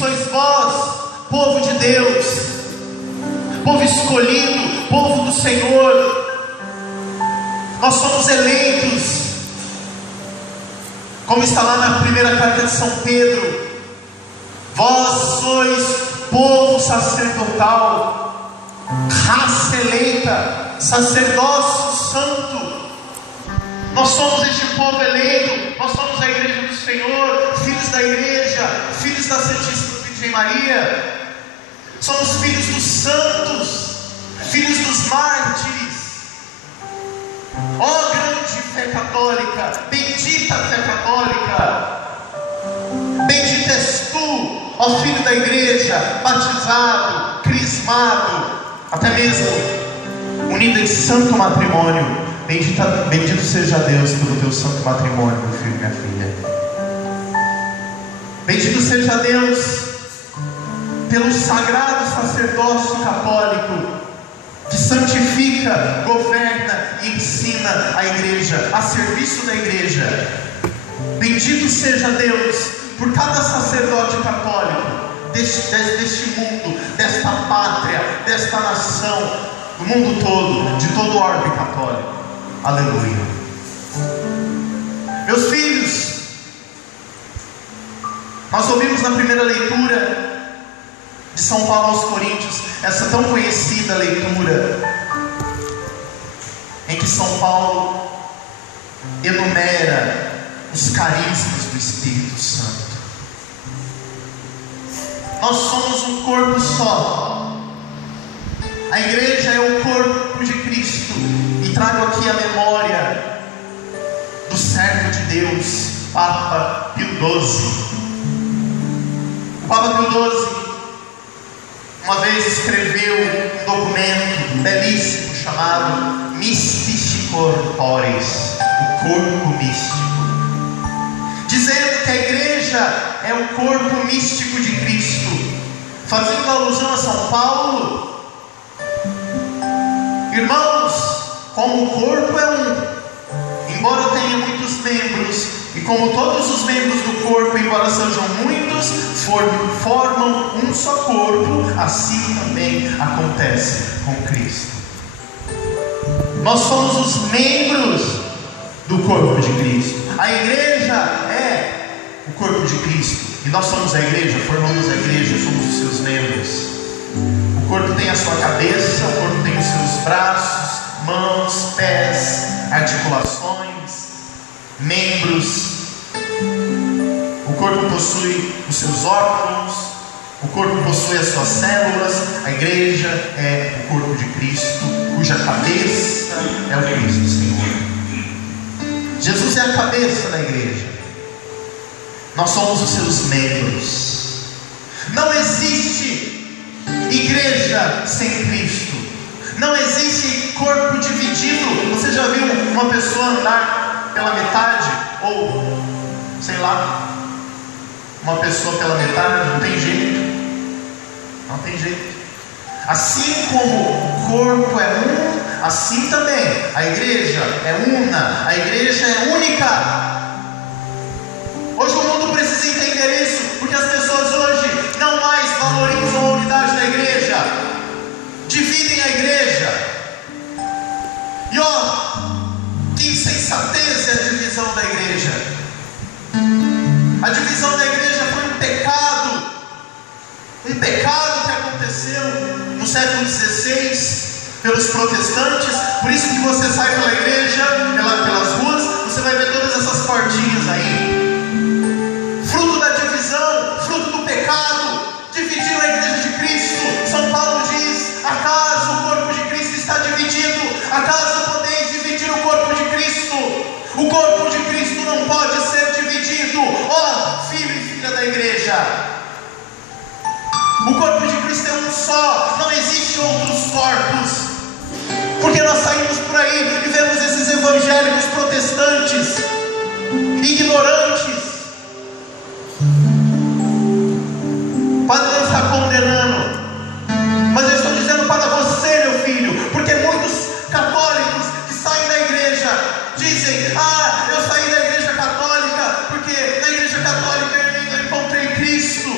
sois vós, povo de Deus, povo escolhido, povo do Senhor. Nós somos eleitos, como está lá na primeira carta de São Pedro: vós sois povo sacerdotal, raça eleita, sacerdócio santo. Nós somos este povo eleito, nós somos a igreja do Senhor, filhos da igreja, filhos da Santíssima Virgem Maria. Somos filhos dos santos, filhos dos mártires. Ó grande fé católica, bendita fé católica, bendita és tu, ó filho da igreja, batizado, crismado, até mesmo unido em santo matrimônio. Bendito seja Deus pelo teu santo matrimônio, meu filho e minha filha. Bendito seja Deus pelo sagrado sacerdócio católico, que santifica, governa e ensina a igreja, a serviço da igreja. Bendito seja Deus por cada sacerdote católico deste mundo, desta pátria, desta nação, do mundo todo, de todo o orbe católico. Aleluia. Meus filhos, nós ouvimos na primeira leitura de São Paulo aos Coríntios, essa tão conhecida leitura, em que São Paulo enumera os carismas do Espírito Santo. Nós somos um corpo só. A igreja é o corpo de Cristo. E trago aqui a memória do servo de Deus, Papa Pio XII. O Papa Pio XII uma vez escreveu um documento belíssimo chamado Mystici Corporis, o corpo místico, dizendo que a igreja é o corpo místico de Cristo, fazendo alusão a São Paulo. Irmãos, como o corpo é um, embora tenha muitos membros, e como todos os membros do corpo, embora sejam muitos, formam um só corpo, assim também acontece com Cristo. Nós somos os membros do corpo de Cristo. A igreja é o corpo de Cristo, e nós somos a igreja, formamos a igreja, somos os seus membros. O corpo tem a sua cabeça, o corpo tem os seus braços, mãos, pés, articulações, membros. O corpo possui os seus órgãos, o corpo possui as suas células. A igreja é o corpo de Cristo, cuja cabeça é o Cristo Senhor. Jesus é a cabeça da igreja, nós somos os seus membros. Não existe igreja sem Cristo. Não existe corpo dividido. Você já viu uma pessoa andar pela metade? Ou, sei lá, uma pessoa pela metade? Não tem jeito. Não tem jeito. Assim como o corpo é um, assim também a igreja é una. A igreja é única. Hoje o mundo precisa entender isso, porque as pessoas hoje não mais valorizam a unidade da igreja, dividem a igreja. E que insensatez é a divisão da igreja. A divisão da igreja foi um pecado que aconteceu no século XVI pelos protestantes. Por isso que você sai pela igreja, pelas ruas, você vai ver todas essas portinhas aí. Fruto da divisão, fruto do pecado, dividiram a igreja de Cristo. São Paulo diz: acaso o corpo de Cristo está dividido? Acaso podeis dividir o corpo de Cristo? O corpo de Cristo não pode ser dividido. Ó filho e filha da igreja, o corpo de Cristo é um só, não existe outros corpos. Porque nós saímos por aí e vemos esses evangélicos protestantes, ignorantes. O Padre não está condenando, mas eu estou dizendo para você, meu filho, porque muitos católicos que saem da igreja dizem: eu saí da igreja católica porque na igreja católica eu encontrei Cristo.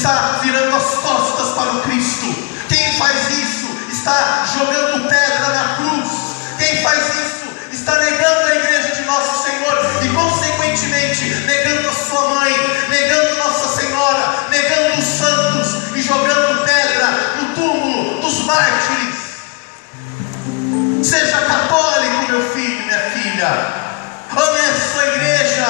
está virando as costas para o Cristo. Quem faz isso está jogando pedra na cruz. Quem faz isso está negando a igreja de nosso Senhor e consequentemente negando a sua mãe, negando Nossa Senhora, negando os santos e jogando pedra no túmulo dos mártires. Seja católico, meu filho, minha filha. Ame a sua igreja,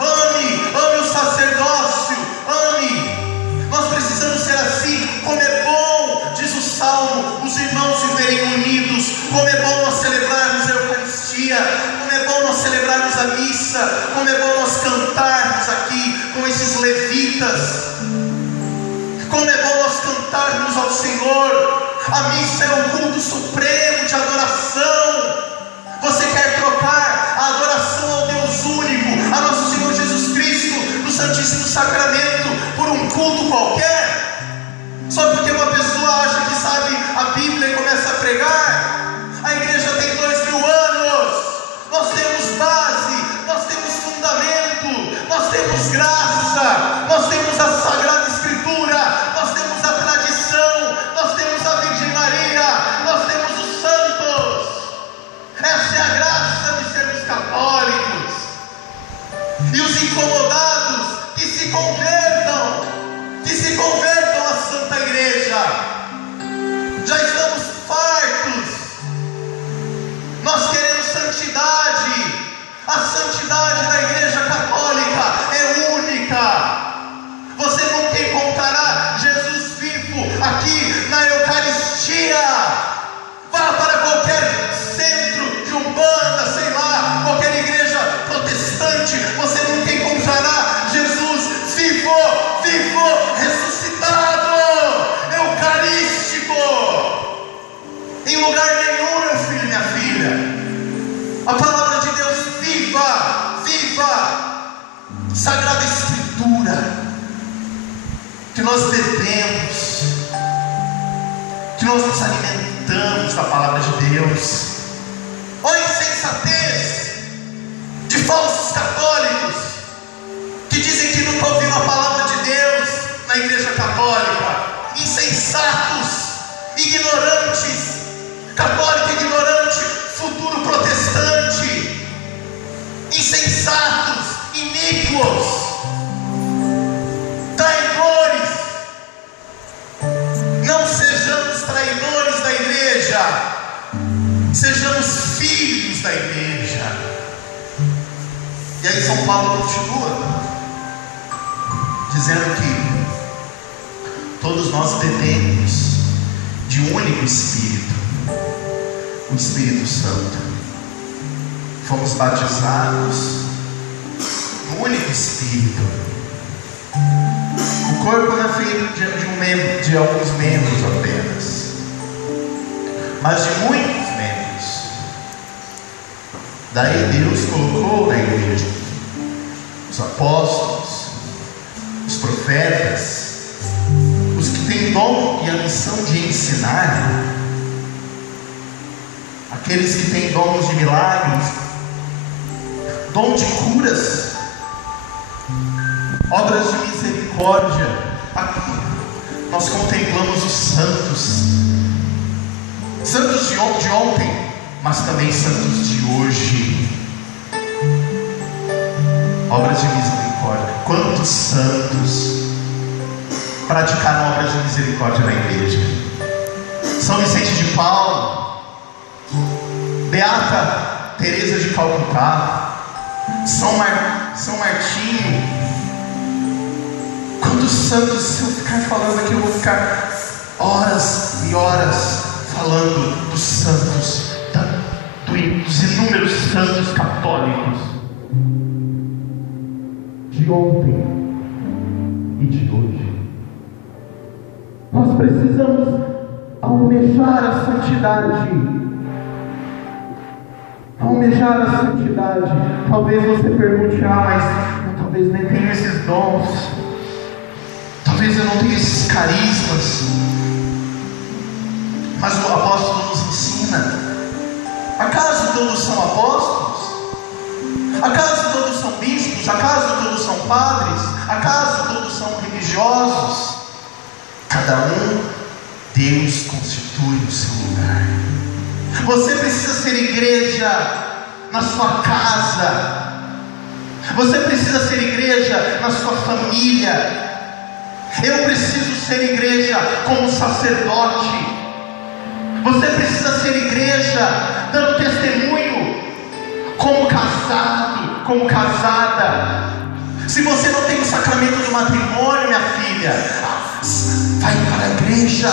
ame o sacerdócio, ame. Nós precisamos ser assim. Como é bom, diz o Salmo, os irmãos viverem unidos. Como é bom nós celebrarmos a Eucaristia, como é bom nós celebrarmos a missa, como é bom nós cantarmos aqui com esses levitas, como é bom nós cantarmos ao Senhor. A missa é o culto supremo de adoração. Você quer trocar a adoração ao Deus único, a nosso Senhor Jesus Cristo, no Santíssimo Sacramento, por um culto qualquer? Só porque uma pessoa acha que sabe a Bíblia e começa a pregar? A igreja tem 2000 anos. Nós temos base, nós temos fundamento, nós temos graça, nós temos a Sagrada Escritura, nós temos a tradição, nós temos a Virgem Maria, nós temos os santos. Essa é a graça de sermos católicos. E os incomodados que se convertam à Santa Igreja. Já estamos fartos. Nós queremos santidade. A santidade da Igreja Católica é única. Você nunca encontrará Jesus vivo aqui na Eucaristia. Vá para qualquer centro de umbanda, sei lá, qualquer igreja protestante, você nunca encontrará Jesus vivo, ressuscitado, eucarístico, em lugar nenhum, meu filho e minha filha. A palavra de Deus viva, Sagrada Escritura, que nós bebemos, que nós nos alimentamos da palavra de Deus. Olha a insensatez de falsos católicos que dizem que nunca ouviram a palavra de Deus na Igreja Católica. Insensatos, ignorantes, católico ignorante, futuro protestante, insensatos, iníquos, traidores. Não sejamos traidores da igreja, sejamos filhos da igreja. E aí São Paulo continua dizendo que todos nós bebemos de um único Espírito, o Espírito Santo. Fomos batizados no único Espírito. O corpo não é feito de alguns membros apenas, mas de muitos membros. Daí Deus colocou na igreja os apóstolos, os profetas, os que têm dom e a missão de ensinar, aqueles que têm dons de milagres, dom de curas, obras de misericórdia. Aqui nós contemplamos os santos, santos de ontem, mas também santos de hoje. Obras de misericórdia. Quantos santos praticaram obras de misericórdia na igreja? São Vicente de Paulo, Beata Teresa de Calcutá, São Martinho. Quantos santos? Se eu ficar falando aqui, eu vou ficar horas e horas falando dos santos, dos inúmeros santos católicos de ontem e de hoje. Nós precisamos almejar a santidade. Almejar a santidade. Talvez você pergunte: mas eu talvez nem tenha esses dons, talvez eu não tenha esses carismas. Mas o apóstolo nos ensina. Acaso todos são apóstolos? Acaso todos são bispos? Acaso todos são padres? Acaso todos são religiosos? cada um, Deus constitui o seu lugar. Você precisa ser igreja na sua casa. Você precisa ser igreja na sua família. Eu preciso ser igreja como sacerdote. Você precisa ser igreja dando testemunho como casado, como casada. Se você não tem o sacramento do matrimônio, minha filha, vai para a igreja.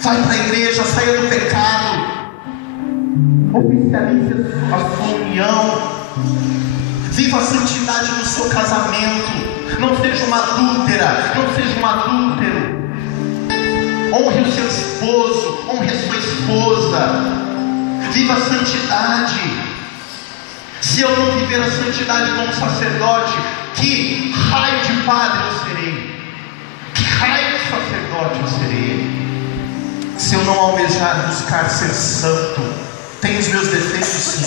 Vai para a igreja, saia do pecado. Oficialize a sua união. Viva a santidade no seu casamento. Não seja uma adúltera, não seja um adúltero. Honre o seu esposo, honre a sua esposa. Viva a santidade. Se eu não viver a santidade como sacerdote, que raio de padre eu serei? Que raio de sacerdote eu serei? Se eu não almejar buscar ser santo, tenho os meus defeitos, sim.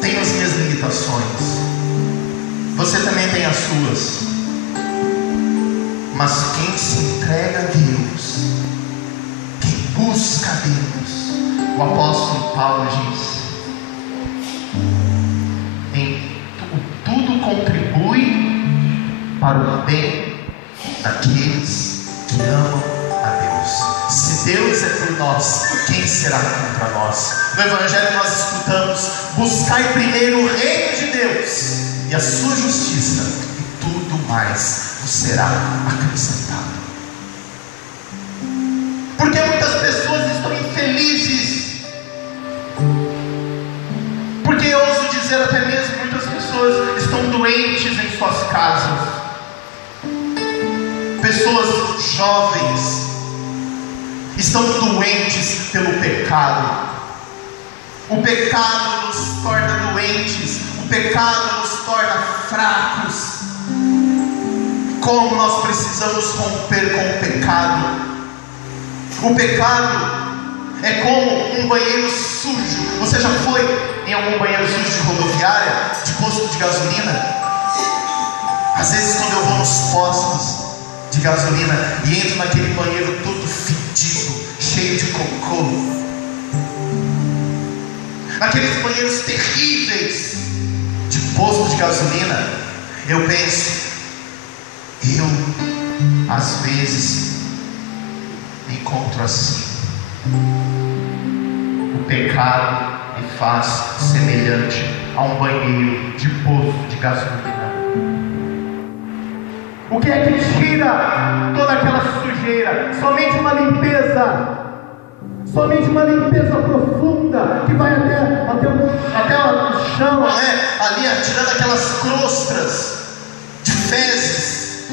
Tenho as minhas limitações. Você também tem as suas. Mas quem se entrega a Deus, quem busca a Deus, o apóstolo Paulo diz, tudo contribui para o bem daqueles que amam a Deus. Se Deus é por nós, quem será contra nós? No Evangelho nós escutamos: buscai primeiro o reino de Deus e a sua justiça, e tudo mais vos será acrescentado. Porque muitas pessoas estão infelizes, porque eu ouso dizer até mesmo, muitas pessoas estão doentes em suas casas. Pessoas jovens estão doentes pelo pecado. O pecado nos torna doentes, o pecado nos torna fracos. Como nós precisamos romper com o pecado? O pecado é como um banheiro sujo. Você já foi em algum banheiro sujo de rodoviária, de posto de gasolina? Às vezes quando eu vou nos postos de gasolina e entro naquele banheiro todo fedido, cheio de cocô, naqueles banheiros terríveis de posto de gasolina, eu penso, eu às vezes me encontro assim. O pecado me faz semelhante a um banheiro de posto de gasolina. O que é que tira toda aquela sujeira? Somente uma limpeza. Somente uma limpeza profunda que vai até o chão, né? Ali tirando aquelas crostras de fezes.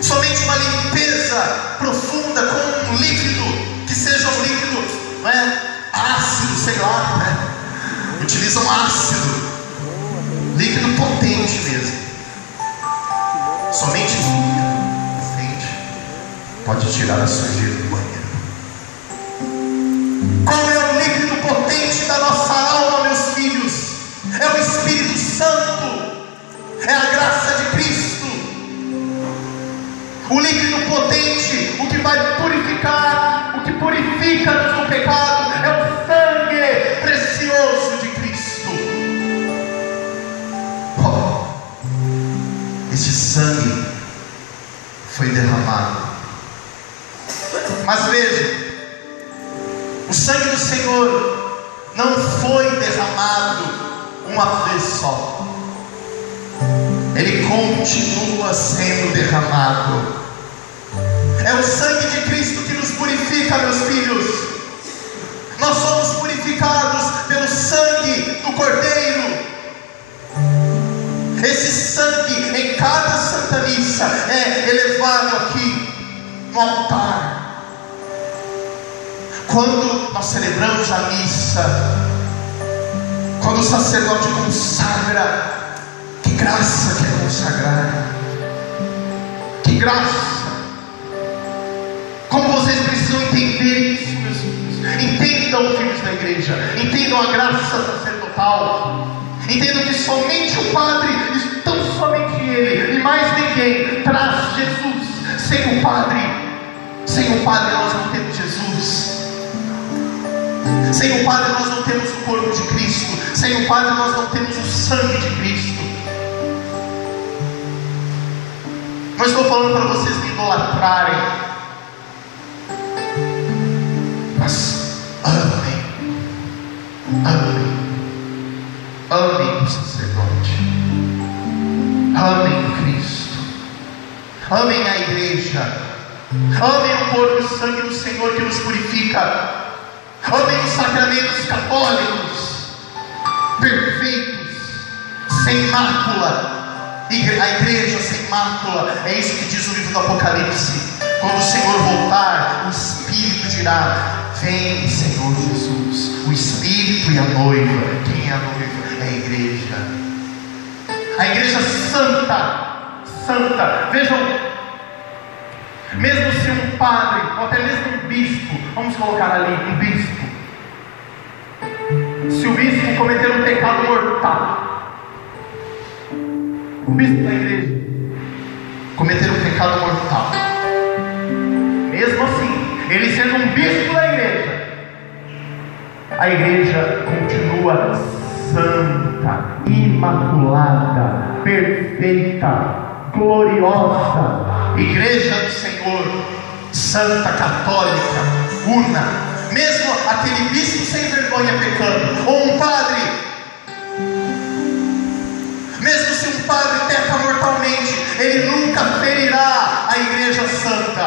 Somente uma limpeza profunda com um líquido, que seja um líquido, né? Ácido, sei lá, né? Utilizam ácido, líquido potente mesmo. Somente um líquido potente pode tirar a sujeira do banheiro. Qual é o líquido potente da nossa alma, meus filhos? É o Espírito Santo, é a graça de Cristo. O líquido potente, o que vai purificar, o que purifica-nos do pecado, é o sangue precioso de Cristo. Oh, esse sangue foi derramado. Mas veja, o sangue do Senhor não foi derramado uma vez só. Ele continua sendo derramado. É o sangue de Cristo que nos purifica, meus filhos. Nós somos purificados pelo sangue do Cordeiro. Esse sangue em cada Santa Missa é elevado aqui no altar. Quando nós celebramos a missa, quando o sacerdote consagra, que graça que é consagrar, que graça! Como vocês precisam entender isso, meus filhos. Entendam, filhos da igreja, entendam a graça sacerdotal, entendam que somente o Padre, tão somente Ele e mais ninguém traz Jesus, Sem o Padre nós não temos Jesus. Sem o Padre nós não temos o corpo de Cristo. Sem o Padre nós não temos o sangue de Cristo. Não estou falando para vocês me idolatrarem, mas amem o sacerdote, amem Cristo, amem a igreja, amem o corpo e sangue do Senhor que nos purifica, amem os sacramentos católicos, perfeitos, sem mácula. A igreja sem mácula, é isso que diz o livro do Apocalipse. Quando o Senhor voltar, o Espírito dirá: vem, Senhor Jesus. O Espírito e a noiva. Quem é a noiva? É a igreja. A igreja santa. Vejam, mesmo se um padre, ou até mesmo um bispo, vamos colocar ali, um bispo, se o bispo cometer um pecado mortal, o bispo da igreja cometer um pecado mortal, mesmo assim, ele sendo um bispo da igreja, a igreja continua santa, imaculada, perfeita, gloriosa. Igreja do Senhor, santa, católica, una. Mesmo aquele bispo sem vergonha pecando, ou um padre, mesmo se um padre peca mortalmente, ele nunca ferirá a igreja santa,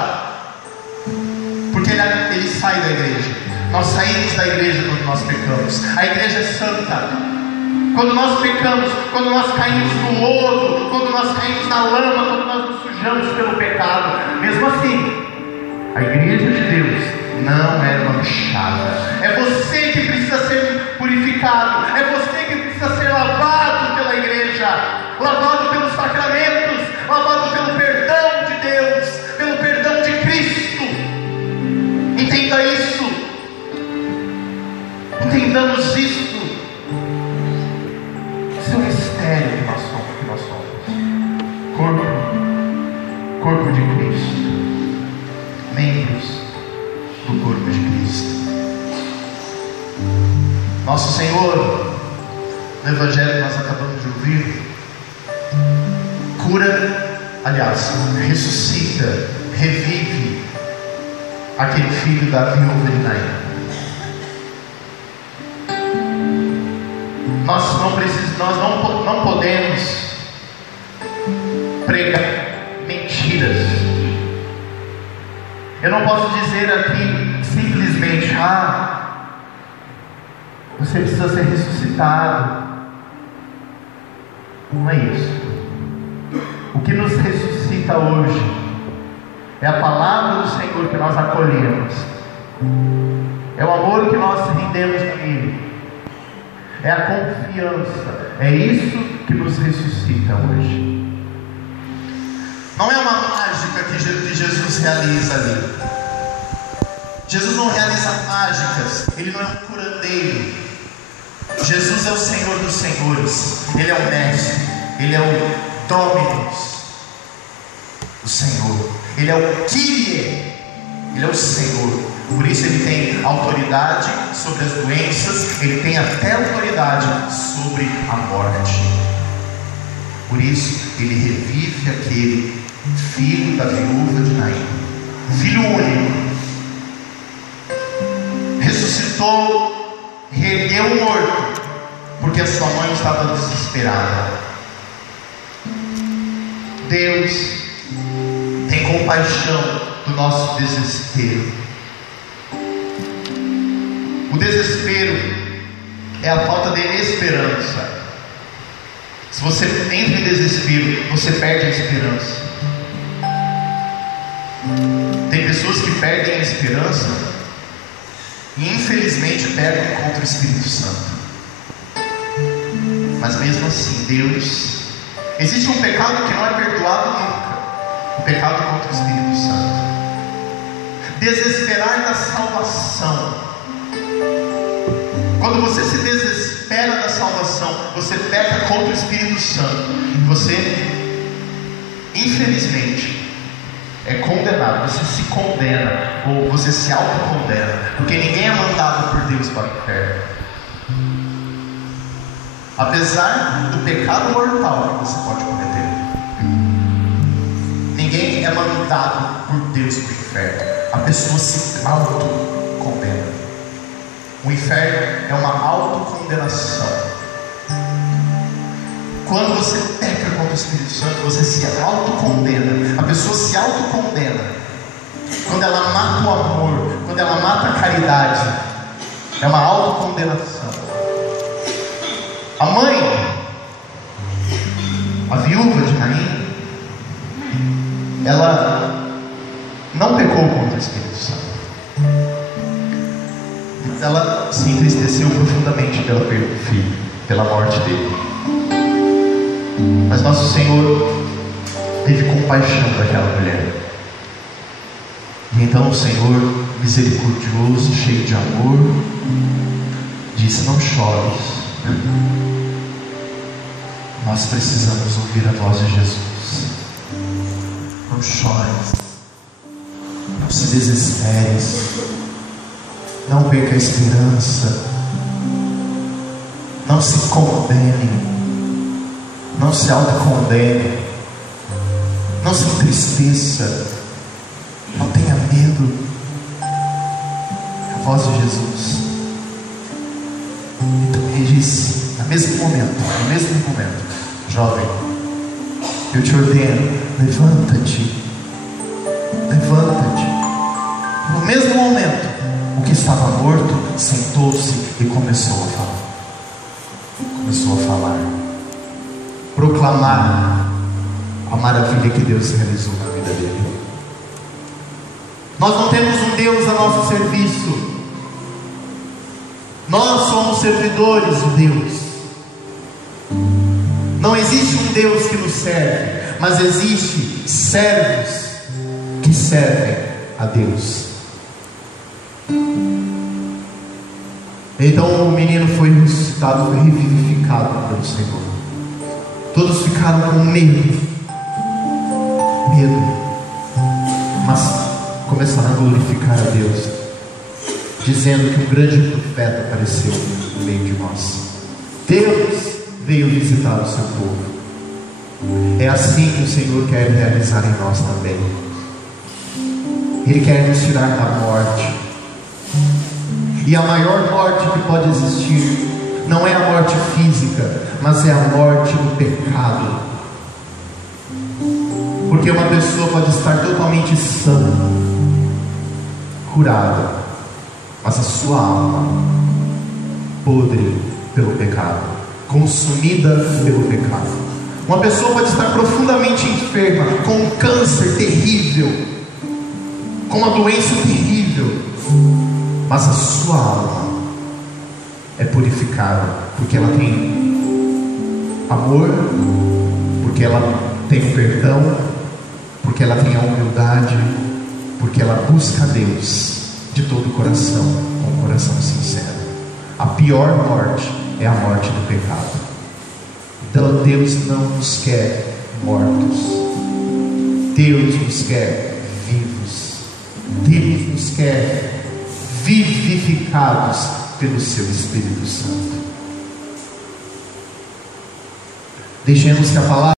porque ele sai da igreja. Nós saímos da igreja quando nós pecamos. A igreja é santa. Quando nós pecamos, quando nós caímos no lodo, quando nós caímos na lama, quando nós nos sujamos pelo pecado, mesmo assim, a igreja de Deus não é manchada. É você que precisa ser purificado, é você que precisa ser lavado pela igreja, lavado pelos sacramentos, lavado pelo perdão de Deus, pelo perdão de Cristo. Entenda isso, entendamos isso. Isso é um mistério que nós somos. Corpo de Cristo, membros do corpo de Cristo. Nosso Senhor, no Evangelho que nós acabamos de ouvir, cura, aliás, ressuscita, revive aquele filho da viúva de Naim. Nós não podemos pregar mentiras. Eu não posso dizer aqui simplesmente: você precisa ser ressuscitado. Não é isso. O que nos ressuscita hoje é a palavra do Senhor que nós acolhemos, é o amor que nós rendemos a Ele, é a confiança. É isso que nos ressuscita hoje. Não é uma mágica que Jesus realiza ali. Jesus não realiza mágicas. Ele não é um curandeiro. Jesus é o Senhor dos senhores. Ele é o Mestre. Ele é o Dominus, o Senhor. Ele é o Kyrie. Ele é o Senhor. Por isso ele tem autoridade sobre as doenças. Ele tem até autoridade sobre a morte. Por isso ele revive aquele filho da viúva de Naim, filho único. Ressuscitou, reergueu o morto, porque a sua mãe estava desesperada. Deus tem compaixão do nosso desespero. O desespero é a falta de esperança. Se você entra em desespero, você perde a esperança. Tem pessoas que perdem a esperança e infelizmente perdem contra o Espírito Santo. Mas mesmo assim, Deus... Existe um pecado que não é perdoado nunca: o pecado contra o Espírito Santo. Desesperar da salvação. Quando você se desespera da salvação, você peca contra o Espírito Santo. Você, infelizmente, é condenado, você se condena, ou você se autocondena, porque ninguém é mandado por Deus para o inferno. Apesar do pecado mortal que você pode cometer, ninguém é mandado por Deus para o inferno. A pessoa se autocondena. O inferno é uma autocondenação. Quando você peca contra o Espírito Santo, você se autocondena. A pessoa se autocondena quando ela mata o amor, quando ela mata a caridade. É uma autocondenação. A mãe, a viúva de Naim, ela não pecou contra o Espírito Santo, mas ela se entristeceu profundamente pela perda do filho, pela morte dele. Mas nosso Senhor teve compaixão daquela mulher. E então o Senhor, misericordioso, cheio de amor, disse: não chores. Nós precisamos ouvir a voz de Jesus. Não chores, não se desesperes, não perca a esperança, não se condene, não se autocondene, não se entristeça, não tenha medo. A voz de Jesus. Então ele disse, no mesmo momento, jovem, eu te ordeno, levanta-te. No mesmo momento, o que estava morto sentou-se e começou a falar, proclamar a maravilha que Deus realizou na vida dele. Nós não temos um Deus a nosso serviço, nós somos servidores de Deus. Não existe um Deus que nos serve, mas existe servos que servem a Deus. Então o menino foi ressuscitado, foi revivificado pelo Senhor. Todos ficaram com medo, mas começaram a glorificar a Deus, dizendo que um grande profeta apareceu no meio de nós. Deus veio visitar o seu povo. É assim que o Senhor quer realizar em nós também. Ele quer nos tirar da morte. E a maior morte que pode existir não é a morte física, mas é a morte do pecado. Porque uma pessoa pode estar totalmente sã, curada, mas a sua alma podre pelo pecado, consumida pelo pecado. Uma pessoa pode estar profundamente enferma, com um câncer terrível, com uma doença terrível, mas a sua alma é purificada, porque ela tem amor, porque ela tem perdão, porque ela tem a humildade, porque ela busca a Deus de todo o coração, com um coração sincero. A pior morte é a morte do pecado. Então Deus não nos quer mortos, Deus nos quer vivos, Deus nos quer vivificados pelo seu Espírito Santo. Deixemos que a palavra